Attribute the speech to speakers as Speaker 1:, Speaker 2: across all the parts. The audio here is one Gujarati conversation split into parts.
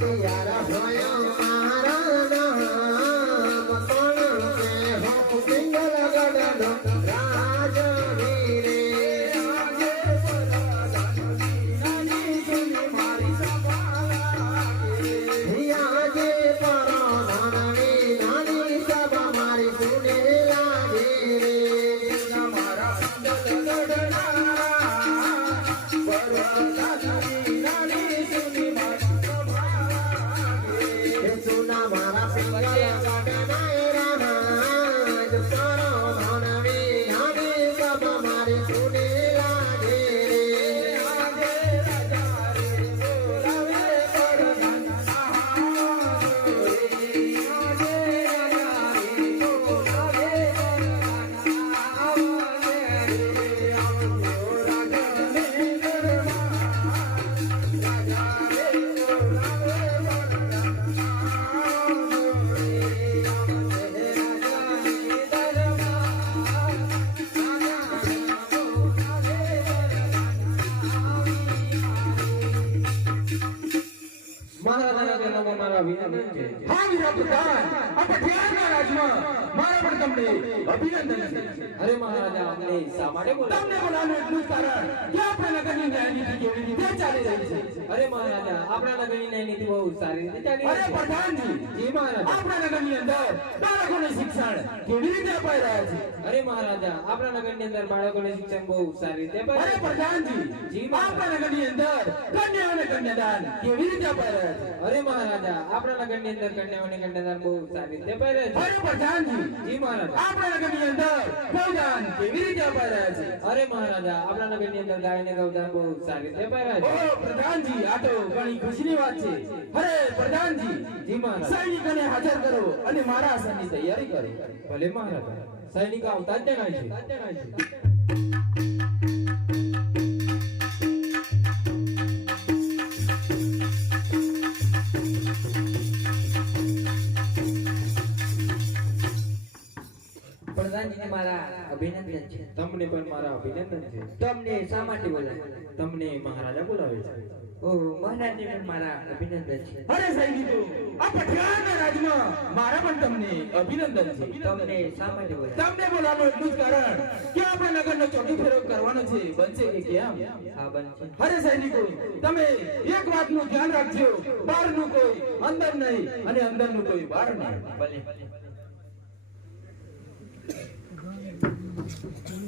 Speaker 1: Luar arranha નગર મારા
Speaker 2: હા વીરા આ પઠિયારના રાજમાં. મારા પણ તમને અભિનંદન છે.
Speaker 1: અરે મહારાજા અમને શા માટે
Speaker 2: તમને બોલાવવાનું એટલું કારણ કે આપણા નગરની ન્યાયનીતિ કેવી રીતે ચાલી રહી છે.
Speaker 1: અરે મહારાજા આપણા નગરની ન્યાય નીતિ બહુ સારી રીતે ચાલી રહી છે.
Speaker 2: પ્રધાનજી
Speaker 1: જી મહારાજા.
Speaker 2: આપણા નગરની અંદર બાળકોને શિક્ષણ કેવી રીતે અપાઈ રહ્યા છે?
Speaker 1: અરે મહારાજા આપણા નગરની અંદર બાળકોને શિક્ષણ બહુ સારી રીતે
Speaker 2: અરે પ્રધાનજી
Speaker 1: જી.
Speaker 2: આપણા નગરની અંદર કન્યાઓને કન્યાદાન કેવી રીતે અપાઈ રહ્યા છે?
Speaker 1: અરે મહારાજા આપણા નગરની અંદર કન્યાઓની કન્યાદાન બહુ સારી રીતે પહેરે છે.
Speaker 2: બરોબર જાનજી
Speaker 1: જી મહારાજા.
Speaker 2: આપણા નગરની અંદર ગૌદાન કેવી રીતે અપાઈ છે?
Speaker 1: અરે મહારાજા આપણા નગરની અંદર ગાયને ગૌદાન બહુ સારી રીતે પહેરે છે.
Speaker 2: પ્રધાનજી આ તો ઘણી ખુશીની વાત છે. અરે પ્રધાનજી
Speaker 1: જી મહારાજ.
Speaker 2: સૈનિકોને હાજર કરો અને મારા આસનની તૈયારી કરો.
Speaker 1: ભલે મહારાજા સૈનિક આવતા જ જણાય છે.
Speaker 3: અભિનંદન છે.
Speaker 1: તમને પણ મારા અભિનંદન છે.
Speaker 3: તમને શા માટે બોલાવ્યા
Speaker 1: તમને મહારાજા બોલાવે છે.
Speaker 3: ઓહ મહારાજને પણ મારા અભિનંદન છે.
Speaker 2: અરે સૈનિકો આ પઠાણના રાજમાં મારા પણ તમને અભિનંદન છે.
Speaker 3: તમને શા માટે બોલાવ્યા
Speaker 2: તમને બોલાવવાનું એટલું જ કારણ કે આપણે નગરનો ચોકી ફેરો કરવાનો છે. બનશે કે કેમ?
Speaker 3: હા બનશે.
Speaker 2: અરે સૈનિકો તમે એક વાતનું ધ્યાન રાખજો. બહારનું કોઈ અંદર નહીં અને અંદરનું કોઈ બહાર નહીં.
Speaker 3: ભલે.
Speaker 4: અરે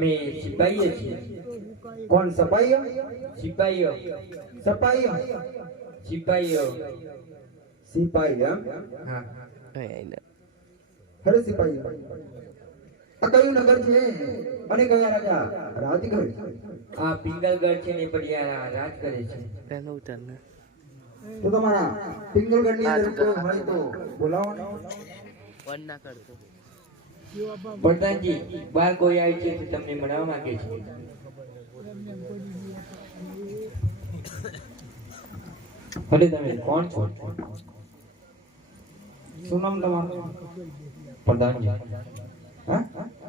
Speaker 3: અમે સિપાહીઓ છીએ
Speaker 4: કોણ સપાઈઓ
Speaker 3: સિપાહીઓ.
Speaker 4: સપાઈઓ
Speaker 3: સિપાહીઓ.
Speaker 4: સિપાઈ
Speaker 3: હા.
Speaker 4: હરે સિપાહી આ કયું નગર છે? અને કયા રાજા? રાજ કરે
Speaker 3: આ પિંગલગઢ છે ને પડિયા રાજ કરે છે.
Speaker 4: તો તમારા પિંગલગઢની અંદર કોઈ હોય તો બોલાવો ને.
Speaker 3: પ્રધાનજી બાર કોઈ આવી છે તમને મળવા માંગે છે?
Speaker 1: ભલે તમે કોણ છો?
Speaker 4: શું નામ તમારું?
Speaker 1: પ્રધાનજી
Speaker 4: હા?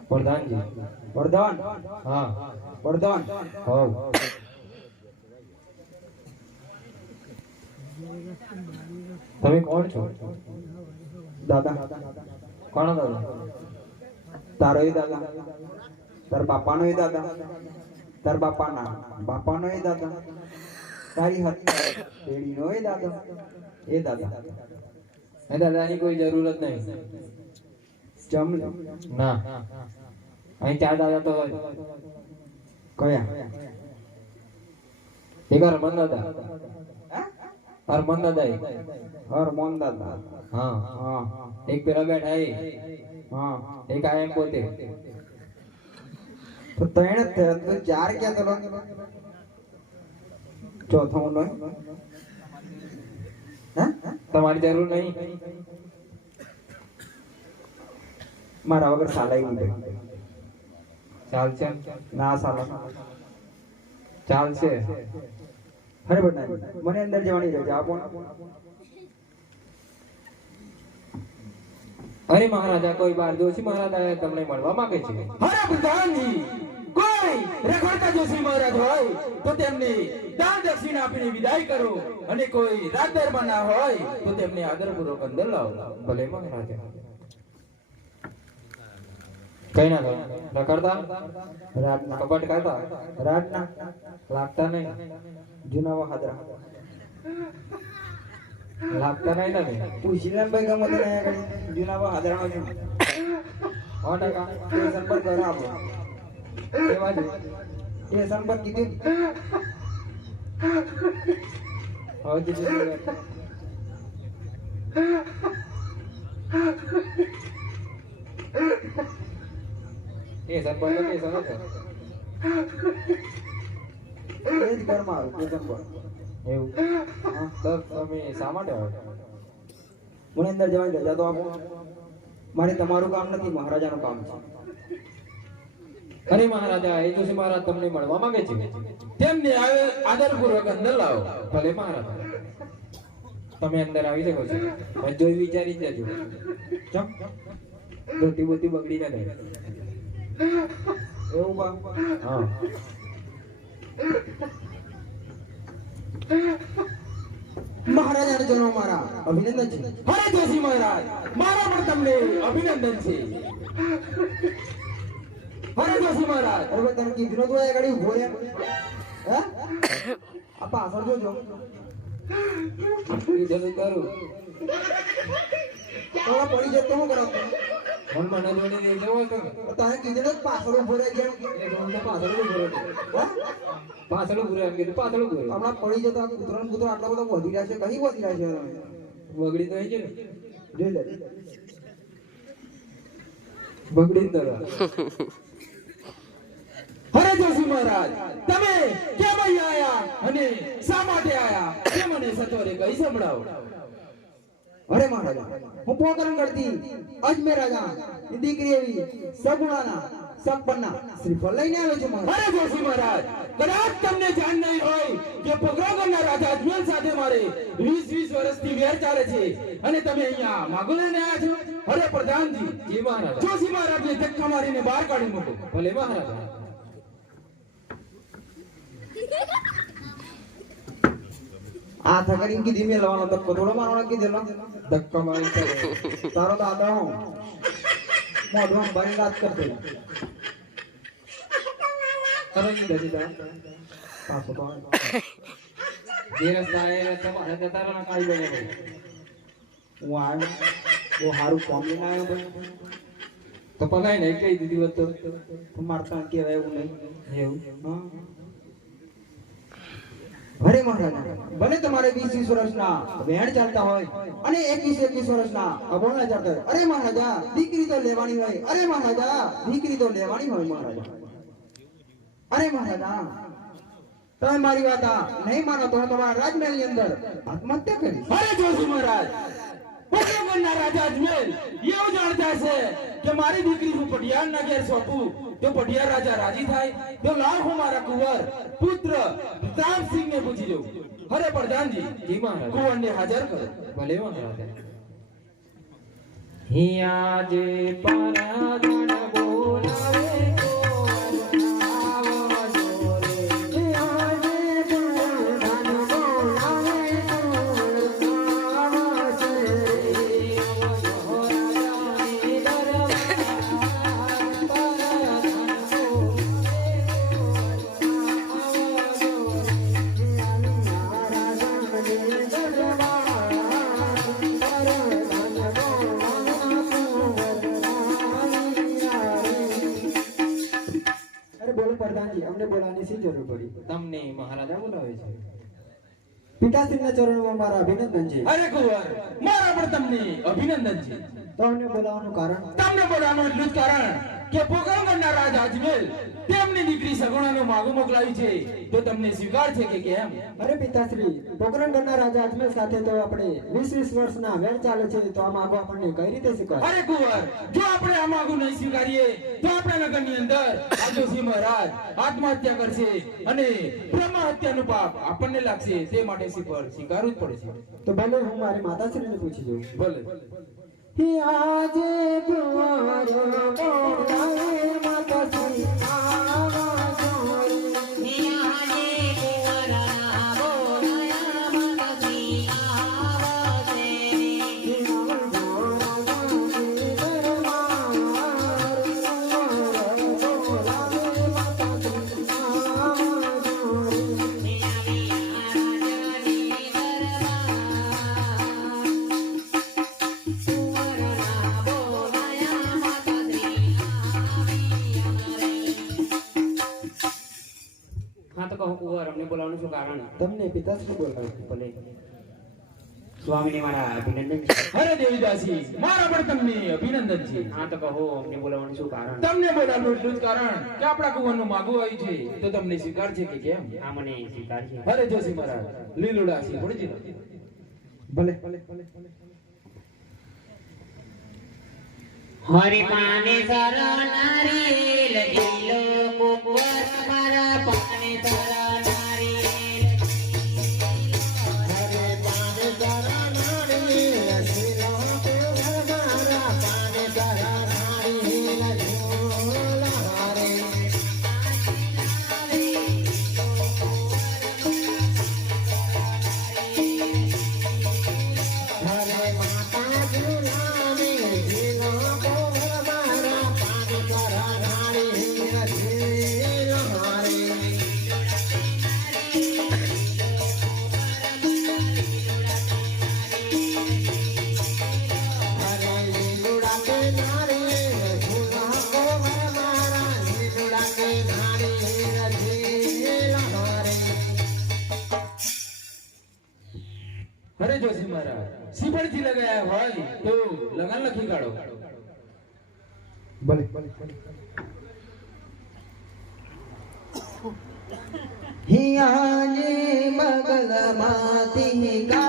Speaker 1: પ્રધાનજી
Speaker 4: પ્રધાન
Speaker 1: હા.
Speaker 4: પ્રધાન
Speaker 1: હોવ. તમે કોણ છો?
Speaker 4: દાદા.
Speaker 1: કોણ દાદા
Speaker 4: તારો દાદા તાર બાપાનો એ દાદા તાર બાપાના બાપાનો એ દાદા તારી હત્યા પેઢીનો એ દાદા એ દાદા.
Speaker 1: એ દાદાની કોઈ જરૂરત નહીં.
Speaker 4: જમ
Speaker 1: ના. અહીં ચાર દાદા તો હોય.
Speaker 4: કયા?
Speaker 1: એક હરમન દાદા. હરમન દાદા.
Speaker 4: હર મોન દાદા
Speaker 1: હા
Speaker 4: હા.
Speaker 1: એક પેલા બેઠા એ.
Speaker 4: હા.
Speaker 1: એક આ એમ પોતે.
Speaker 4: તો ત્રણ તો ચાર ક્યાં તો ચોથો હું હે?
Speaker 1: તમારી જરૂર નહીં.
Speaker 4: મારા વગર સાલાઈ નહીં.
Speaker 1: ચાલશે?
Speaker 4: ના સાલા.
Speaker 1: ચાલશે.
Speaker 4: અરે
Speaker 1: મહારાજા, કોઈ બાર જોશી મહારાજા તમને મળવા માંગે છે?
Speaker 2: અરે પ્રધાનજી કોઈ રખડતા જોશી મહારાજ હોય, તો તેમને દાન દક્ષિણા આપીને વિદાય કરો. અને કોઈ રાજ દરબાર ના હોય, તો તેમને આદરપૂર્વક અંદર લાવો.
Speaker 1: ભલે મહારાજા. કઈ ના કરો. રખડતા
Speaker 4: રાતના.
Speaker 1: કપટ કરતા
Speaker 4: રાતના.
Speaker 1: લાગતા નહીં.
Speaker 4: જૂના વહાદરા
Speaker 1: લાગતા નહીં ને
Speaker 4: પૂછી લે ભાઈ ગમે તને જૂના વહાદરાનો છું
Speaker 1: સો ટકા.
Speaker 4: સ્ટેશન પર કરો આપો
Speaker 1: એ બાજુ.
Speaker 4: સ્ટેશન પર કીધું.
Speaker 1: હવે જેટલી વાત. એ સંપર્ક કે સરસ
Speaker 4: એ જ ઘર મારું કેતન પર
Speaker 1: એવું? સર તમે શા માટે
Speaker 4: મને અંદર જવાની રજા તો આપો. મારે તમારું કામ નથી મહારાજાનું કામ છે.
Speaker 1: અરે મહારાજા એ જોશી મહારાજ તમને મળવા માંગે છે?
Speaker 2: તેમને આવે આદરપૂર્વક અંદર લાવો.
Speaker 1: ભલે મહારાજા. તમે અંદર આવી શકો છો. જોઈ વિચારી જજો. ચમ. ધોતી બોતી બગડી ના જાય.
Speaker 4: એવું બા?
Speaker 1: હા.
Speaker 4: મહારાજાને જન્મ મારા અભિનંદન છે.
Speaker 2: હરે જોશી મહારાજ મારા પણ તમને અભિનંદન છે. હરે જોશી મહારાજ.
Speaker 4: હવે તમે કીધું નતું આ ગાડી ઊભો રહ્યા? હે? આ પાછળ જોજો.
Speaker 1: કીધું કરું.
Speaker 4: તો પડી જતો હું કરો
Speaker 1: મન મને જોડી દે જવો તો
Speaker 4: તમે કીધું ને પાછળ ઊભો રહે
Speaker 1: એ તો પાછળ
Speaker 4: ઊભો.
Speaker 1: પાછળ ઊભો એમ કીધું પાછળ ઊભો.
Speaker 4: હમણાં પડી જતો કૂતરો ને કૂતરો આટલા બધા વધી રહ્યા છે કઈ વધી રહ્યા છે
Speaker 1: બગડી તો છે ને?
Speaker 4: જોઈ લે.
Speaker 1: બગડી જ નરા.
Speaker 2: હરે જોશી મહારાજ તમે કેમ આયા અને શા માટે આયા? તે મને સત્વરે કહી સંભળાવો.
Speaker 4: અરે મહારાજા હું પોકરણ કરતી અજમેર રાજા દીકરી એવી સગુણાના સગપન્ના શ્રીફળ લઈને આવે છે મહારાજ
Speaker 2: અરે જોશી મહારાજ કદાચ તમને જાણ નહીં હોય કે પોખરાગઢના રાજા અજમેર સાથે મારે 20 20 વર્ષથી વેર ચાલે છે. અને તમે અહીંયા માગો લઈને આવ્યા છો? અરે પ્રધાનજી
Speaker 1: જી મહારાજ.
Speaker 2: જોશી મહારાજને ધક્કા મારીને બહાર કાઢી મૂકો.
Speaker 1: ભલે મહારાજા.
Speaker 4: આ થકરી કી ધીમે લવાનો ધક્કો થોડો મારવાનો કી દેલો
Speaker 1: ધક્કા મારી.
Speaker 4: તારો દાદા હું? મોઢમાં ભરી વાત કરતો
Speaker 1: તરત જ જતી
Speaker 4: પાછો તો આવે.
Speaker 1: જે રસ્તા એ રસ્તા મારે જતા રહો ને કાળી
Speaker 4: હું આવ્યો. બહુ સારું કોમ લઈને આવ્યો ભાઈ.
Speaker 1: તો પગાય ને કઈ દીધી વાત તો.
Speaker 4: તો મારતા કહેવાય એવું નહીં.
Speaker 1: એવું?
Speaker 4: હા. અરે મહારાજ ભલે તમારે વીસ વીસ વર્ષના વેણ ચાલતા હોય અને એકવીસ એકવીસ વર્ષના અભોણા ચાલતા હોય. અરે મહારાજા દીકરી તો લેવાની હોય. અરે મહારાજા દીકરી તો લેવાની હોય મહારાજા. અરે મહારાજા તમે મારી વાત નહીં માનો તો તમારા રાજમહેલની અંદર આત્મહત્યા કરી
Speaker 2: અરે જોશી મહારાજ. પોખરાગઢના રાજા અજમેર એવું જાણતા છે કે મારી દીકરી હું પટિયાળના ઘેર સોંપું, તો પટિયાળ રાજા રાજી થાય, તો લાવ હું મારા કુંવર, પુત્ર પ્રતાપસિંહ ને પૂછી જઉં અરે પ્રધાનજી કુંવરને હાજર કરો.
Speaker 1: ભલે મહારાજા હિયા જે પરાગણ
Speaker 5: પિતાશ્રીના ચરણોમાં મારા અભિનંદન છે.
Speaker 2: અરે કુંવર મારા પણ તમને અભિનંદન છે.
Speaker 5: તમને બોલાવવાનું કારણ?
Speaker 2: તમને બોલાવવાનું એટલું જ કારણ કે પોખરાગઢના રાજા અજમેર તેમની દીકરી સગુણાનો માગો મોકલાવી છે. તો તમને સ્વીકાર છે કે કેમ?
Speaker 5: અરે પિતાશ્રી પોકરણગઢના રાજા અજમેર સાથે તો આપણે વીસ વીસ વર્ષના વેર ચાલે છે તો આ માગો આપણને કઈ રીતે સ્વીકાર
Speaker 2: અરે કુંવર જો આપણે આ માગો નહીં સ્વીકારીએ તો આપણા નગરની અંદર આદોશી મહારાજ આત્મહત્યા કરશે અને બ્રહ્મા હત્યાનું પાપ આપણને લાગશે. તે માટે સ્વીકાર સ્વીકારવું જ પડશે
Speaker 5: તો ભલે હું મારી માતાશ્રીને પૂછી જોઉં
Speaker 2: ભલે.
Speaker 5: આજે કુંવરો તમને પિતાશ્રી બોલાવે
Speaker 1: ભલે.
Speaker 3: સ્વામીને મારા અભિનંદન
Speaker 2: અરે દેવીદાસી મારા પણ તમને અભિનંદન છે.
Speaker 3: હા તો કહો અમને બોલાવવાનું શું કારણ?
Speaker 2: તમને બોલાવવાનું એટલું જ કારણ કે આપણા કુંવરનું માગું આવ્યું છે તો તમને સ્વીકાર છે કે કેમ?
Speaker 3: આ મને સ્વીકાર છે.
Speaker 2: અરે જોશી મહારાજ લીલુડા સિંહ ભણજી
Speaker 4: ભલે
Speaker 6: ભલે ભલે ભલે હરિ પાને શરણારી લજિલ્લો કુંવર મારા પાને શરણારી
Speaker 4: ભલે હિયાજી બગલમાંથી કાઢ્યા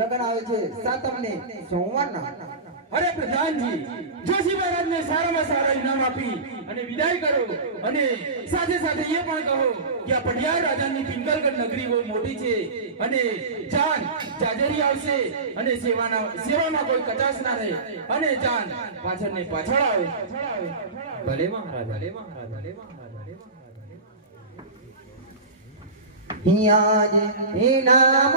Speaker 6: લગ્ન
Speaker 4: આવે છે સાતમ સાતમને સોમવારના.
Speaker 2: અરે પ્રધાનજી જોશી મહારાજ ને સારામાં સારા ઇનામ આપી અને વિદાય કરો. અને સાથે સાથે એ પણ કહો કે આ પઢિયાર રાજાની પિંગલગઢ નગરી બહુ મોટી છે અને ચાંદ જાજરી આવશે અને સેવાના સેવામાં કોઈ કચાશ ના રહે. અને ચાંદ પાછળ ને પાછળ આવે.
Speaker 1: ભલે મહારાજ ભલે મહારાજ ભલે મહારાજ ભલે મહારાજ.
Speaker 4: હિયાજ ઇનામ